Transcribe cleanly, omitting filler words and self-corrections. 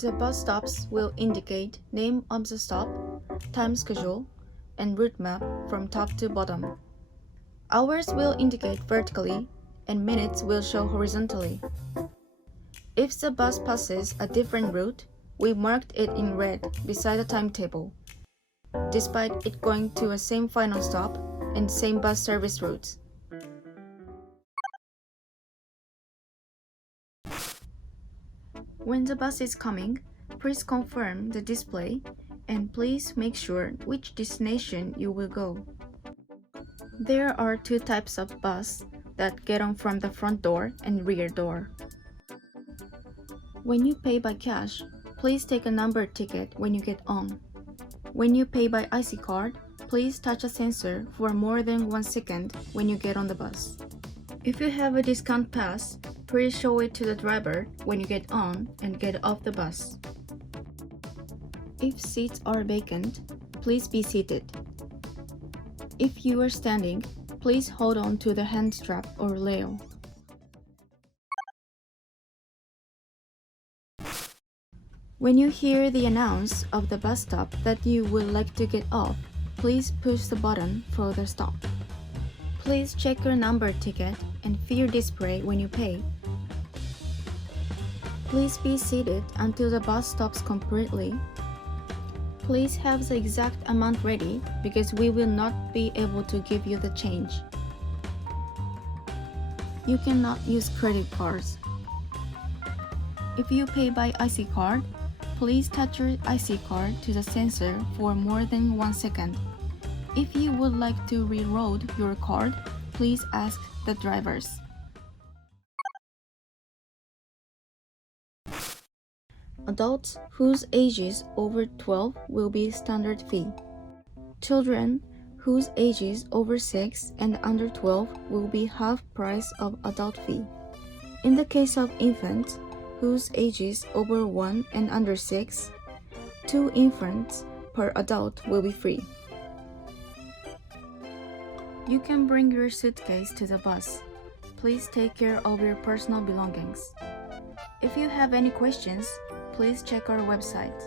The bus stops will indicate name of the stop, time schedule, and route map from top to bottom. Hours will indicate vertically, and minutes will show horizontally. If the bus passes a different route, we marked it in red beside the timetable, despite it going to a same final stop and same bus service routes. When the bus is coming, please confirm the display and please make sure which destination you will go. There are two types of bus that get on from the front door and rear door. When you pay by cash, please take a numbered ticket when you get on. When you pay by IC card, please touch a sensor for more than 1 second when you get on the bus. If you have a discount pass, please show it to the driver when you get on and get off the bus. If seats are vacant, please be seated. If you are standing, please hold on to the hand strap or rail. When you hear the announce of the bus stop that you would like to get off, please push the button for the stop. Please check your numbered ticket and fill your display when you pay. Please be seated until the bus stops completely. Please have the exact amount ready because we will not be able to give you the change. You cannot use credit cards. If you pay by IC card, please touch your IC card to the sensor for more than 1 second. If you would like to reload your card, please ask the drivers. Adults whose age is over 12 will be standard fee. Children whose age is over 6 and under 12 will be half price of adult fee. In the case of infants whose age is over 1 and under 6, 2 infants per adult will be free. You can bring your suitcase to the bus. Please take care of your personal belongings. If you have any questions, please check our website.